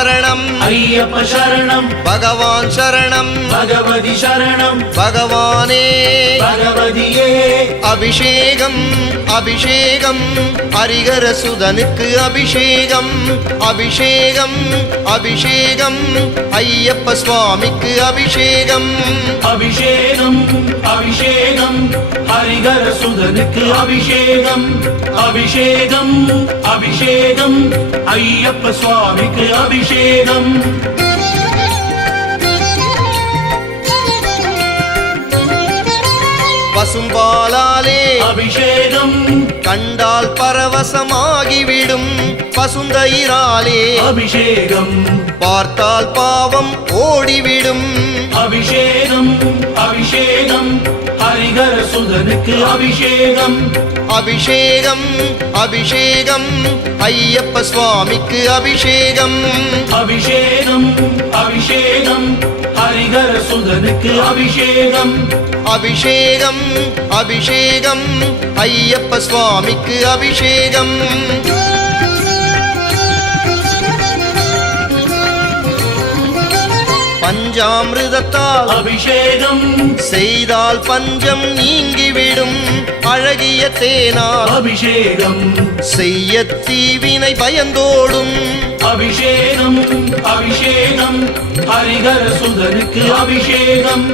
சரணம் ஐயப்ப சரணம் பகவான் சரணம் பகவதி சரணம் பகவானே பகவதியே அபிஷேகம் அபிஷேகம் ஹரிஹர சுதனுக்கு அபிஷேகம் அபிஷேகம் அபிஷேகம் ஐயப்ப சுவாமிக்கு அபிஷேகம் அபிஷேகம் அபிஷேகம் ஹரிஹர சுதனுக்கு அபிஷேகம் அபிஷேகம் அபிஷேகம் ஐயப்ப சுவாமிக்கு அபிஷேகம் பசும்பாலாலே அபிஷேகம் கண்டால் பரவசமாகிவிடும் பசுந்தயிராலே அபிஷேகம் பார்த்தால் பாவம் ஓடிவிடும் அபிஷேகம் அபிஷேகம் ஹரிஹர சுதனுக்கு அபிஷேகம் அபிஷேகம் அபிஷேகம் ஐயப்ப சுவாமிக்கு அபிஷேகம் அபிஷேகம் அபிஷேகம் ஹரிஹர சுதனுக்கு அபிஷேகம் அபிஷேகம் அபிஷேகம் ஐயப்ப சுவாமிக்கு அபிஷேகம் பஞ்சாமிர்தத்தால் அபிஷேகம் செய்தால் பஞ்சம் நீங்கிவிடும் அழகிய தேனால் அபிஷேகம் செய்ய தீவினை பயந்தோடும் அபிஷேகம் அபிஷேகம் ஹரிஹர சுதனுக்கு அபிஷேகம்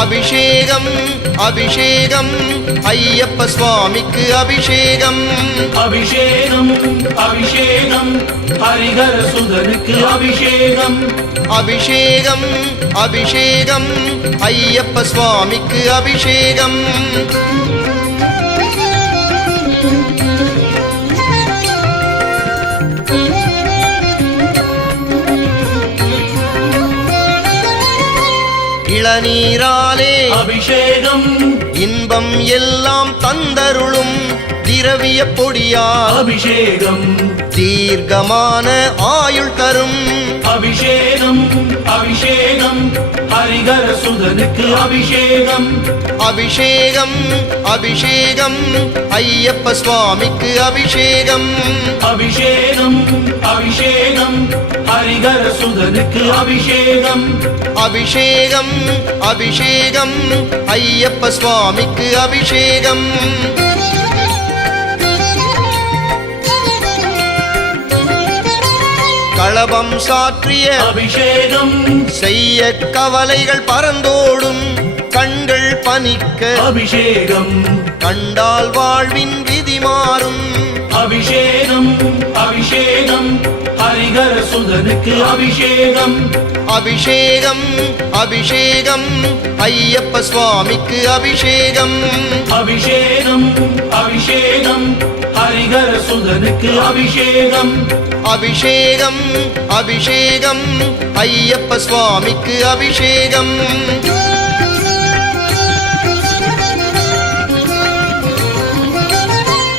அபிஷேகம் அபிஷேகம் ஐயப்ப சுவாமிக்கு அபிஷேகம் அபிஷேகம் அபிஷேகம் ஹரிஹர சுதனுக்கு அபிஷேகம் அபிஷேகம் அபிஷேகம் ஐயப்ப சுவாமிக்கு அபிஷேகம் இளநீராலே அபிஷேகம் இன்பம் எல்லாம் தந்தருளும் திரவிய பொடியால் அபிஷேகம் தீர்க்கமான ஆயுள் தரும் அபிஷேகம் அபிஷேகம் ஹரிஹர சுதனுக்கு அபிஷேகம் அபிஷேகம் அபிஷேகம் ஐயப்ப சுவாமிக்கு அபிஷேகம் அபிஷேகம் அபிஷேகம் ஹரிஹர சுதனுக்கு அபிஷேகம் அபிஷேகம் அபிஷேகம் ஐயப்ப சுவாமிக்கு அபிஷேகம் களபம் சாற்றிய அபிஷேகம் செய்ய கவலைகள் பறந்தோடும் கண்கள் பனிக்க அபிஷேகம் கண்டால் வாழ்வின் விதி மாறும் அபிஷேகம் அபிஷேகம் ஹரிஹர சுதனுக்கு அபிஷேகம் அபிஷேகம் அபிஷேகம் ஐயப்ப சுவாமிக்கு அபிஷேகம் அபிஷேகம் அபிஷேகம் ஹரிஹர சுதனுக்கு அபிஷேகம் அபிஷேகம் அபிஷேகம் ஐயப்ப சுவாமிக்கு அபிஷேகம்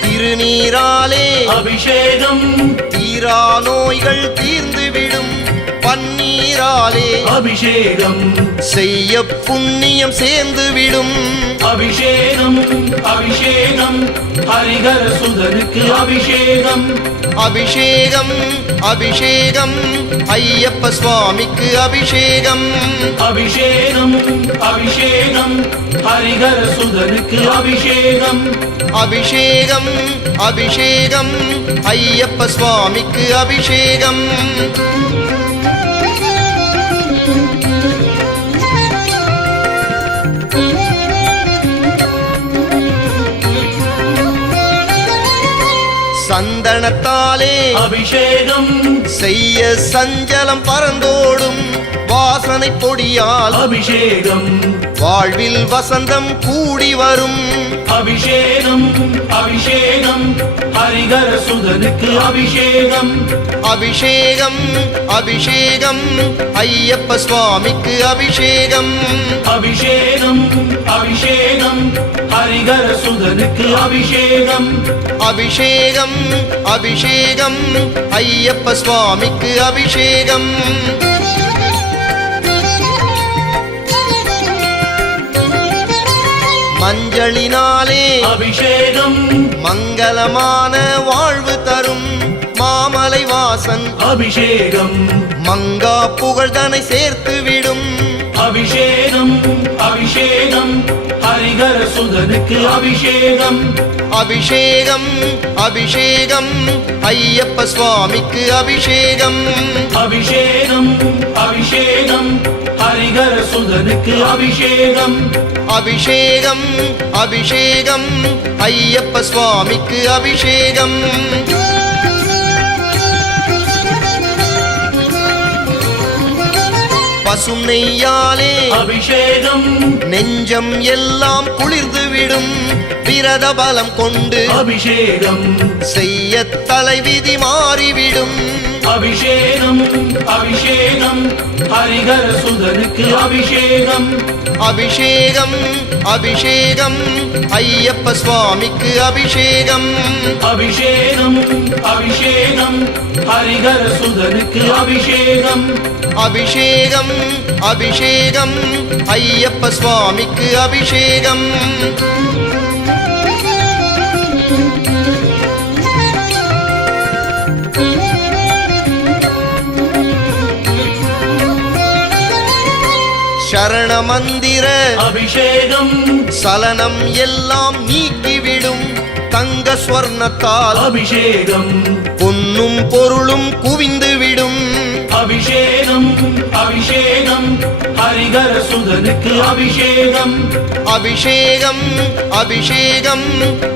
திருநீராலே அபிஷேகம் தீரா நோய்கள் தீர்ந்துவிடும் பன்னீராலே அபிஷேகம் செய்ய புண்ணியம் சேர்ந்துவிடும் அபிஷேகம் அபிஷேகம் ஹரிஹர சுதனுக்கு அபிஷேகம் அபிஷேகம் அபிஷேகம் ஐயப்ப சுவாமிக்கு அபிஷேகம் அபிஷேகம் அபிஷேகம் ஹரிஹர சுதனுக்கு அபிஷேகம் அபிஷேகம் அபிஷேகம் ஐயப்ப சுவாமிக்கு அபிஷேகம் சந்தனத்தாலே அபிஷேகம் செய்ய சஞ்சலம் பறந்தோடும் வாசனை பொடியால் அபிஷேகம் வாழ்வில் வசந்தம் கூடி வரும் அபிஷேகம் அபிஷேகம் ஹரிஹர சுதனுக்கு அபிஷேகம் அபிஷேகம் அபிஷேகம் ஐயப்ப சுவாமிக்கு அபிஷேகம் அபிஷேகம் அபிஷேகம் ஹரிஹர சுதனுக்கு அபிஷேகம் அபிஷேகம் அபிஷேகம் ஐயப்ப சுவாமிக்கு அபிஷேகம் மஞ்சளினாலே அபிஷேகம் மங்களமான வாழ்வு தரும் மாமலை வாச வாசன் அபிஷேகம் மங்கா புகழ்தனை சேர்த்து விடும் அபிஷேகம் அபிஷேகம் ஹரிகர சுதனுக்கு அபிஷேகம் அபிஷேகம் அபிஷேகம் ஐயப்ப சுவாமிக்கு அபிஷேகம் அபிஷேகம் அபிஷேகம் ஹரிகர சுதனுக்கு அபிஷேகம் அபிஷேகம் அபிஷேகம் ஐயப்ப சுவாமிக்கு அபிஷேகம் பசும் நெய்யாலே அபிஷேகம் நெஞ்சம் எல்லாம் குளிர்ந்துவிடும் விரத பலம் கொண்டு அபிஷேகம் செய்ய தலைவிதி மாறிவிடும் அபிஷேகம் அபிஷேகம் ஹரிகர சுதனுக்கு அபிஷேகம் அபிஷேகம் அபிஷேகம் ஐயப்ப சுவாமிக்கு அபிஷேகம் அபிஷேகம் அபிஷேகம் ஹரிகர சுதனுக்கு அபிஷேகம் அபிஷேகம் அபிஷேகம் ஐயப்ப சுவாமிக்கு அபிஷேகம் சரண மந்திர அபிஷேகம் சலனம் எல்லாம் நீக்கிவிடும் தங்க ஸ்வர்ணத்தால் அபிஷேகம் பொன்னும் பொருளும் குவிந்துவிடும் அபிஷேகம் அபிஷேகம் ஹரிகர சுதனுக்கு அபிஷேகம் அபிஷேகம் அபிஷேகம்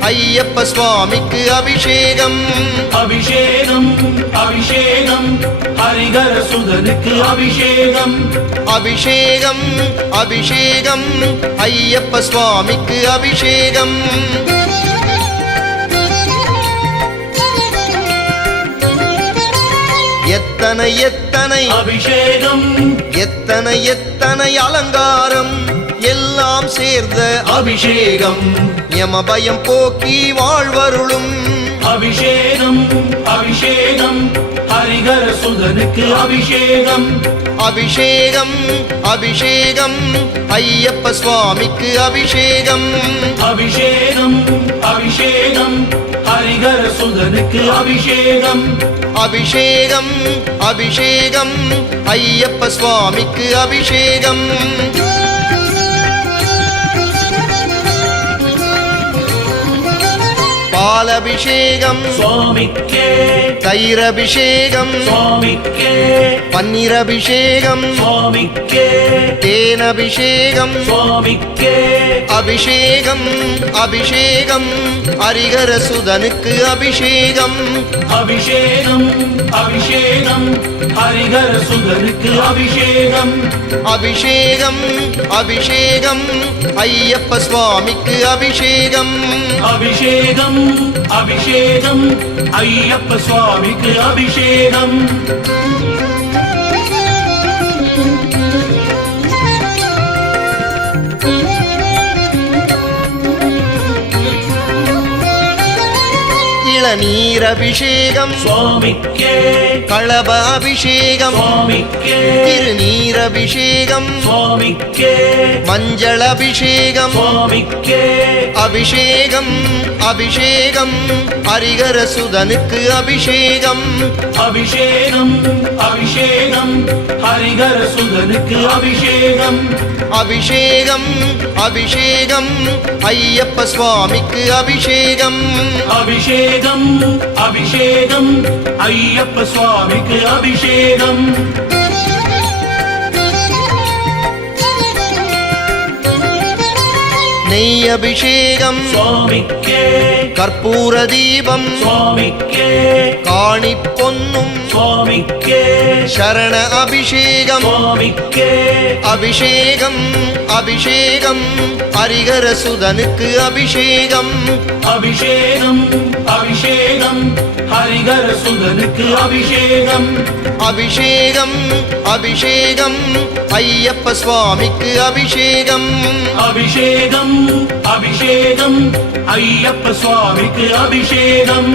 ஐயப்ப சுவாமிக்கு அபிஷேகம் அபிஷேகம் அபிஷேகம் ஹரிகர சுதனுக்கு அபிஷேகம் அபிஷேகம் அபிஷேகம் ஐயப்ப சுவாமிக்கு அபிஷேகம் எத்தனை எத்தனை அபிஷேகம் எத்தனை எத்தனை அலங்காரம் எல்லாம் சேர்ந்த அபிஷேகம் யமபயம் போக்கி வாழ்வருளும் அபிஷேகம் அபிஷேகம் ஹரிகர சுதனுக்கு அபிஷேகம் அபிஷேகம் அபிஷேகம் ஐயப்ப சுவாமிக்கு அபிஷேகம் அபிஷேகம் அபிஷேகம் ஹரிகர சுதனுக்கு அபிஷேகம் அபிஷேகம் அபிஷேகம் ஐயப்ப சுவாமிக்கு அபிஷேகம் பாலபிஷேகம் சுவாமிக்கே தயிரபிஷேகம் சுவாமிக்கே பன்னீரபிஷேகம் சுவாமிக்கே தேனபிஷேகம் சுவாமிக்கே அபிஷேகம் அபிஷேகம் ஹரிகர சுதனுக்கு அபிஷேகம் அபிஷேகம் அபிஷேகம் ஹரிகர சுதனுக்கு அபிஷேகம் அபிஷேகம் அபிஷேகம் ஐயப்ப சுவாமிக்கு அபிஷேகம் அபிஷேகம் அபிஷேகம் ஐயப்ப சுவாமிக்கு அபிஷேகம் இளநீர் அபிஷேகம் சுவாமிக்கே களப அபிஷேகம் சுவாமிக்கே திருநீர் அபிஷேகம் சுவாமிக்கே மஞ்சள் அபிஷேகம் சுவாமிக்கே அபிஷேகம் அபிஷேகம் ஹரிகர சுதனுக்கு அபிஷேகம் அபிஷேகம் அபிஷேகம் ஹரிகர சுதனுக்கு அபிஷேகம் அபிஷேகம் அபிஷேகம் ஐயப்ப சுவாமிக்கு அபிஷேகம் அபிஷேகம், அபிஷேகம், ஐயப்ப சுவாமிக்கு அபிஷேகம். நெய் அபிஷேகம் சுவாமிக்கே, கற்பூர தீபம் சுவாமிக்கே, காணி பொன்னும் சுவாமிக்கே, சரண அபிஷேகம் சுவாமிக்கே, அபிஷேகம் அபிஷேகம் ஹரிகர சுதனுக்கு அபிஷேகம் அபிஷேகம், அபிஷேகம், ஹரிகர சுதனுக்கு அபிஷேகம். அபிஷேகம் அபிஷேகம் ஐயப்ப சுவாமிக்கு அபிஷேகம் அபிஷேகம், அபிஷேகம், ஐயப்ப சுவாமிக்கு அபிஷேகம்.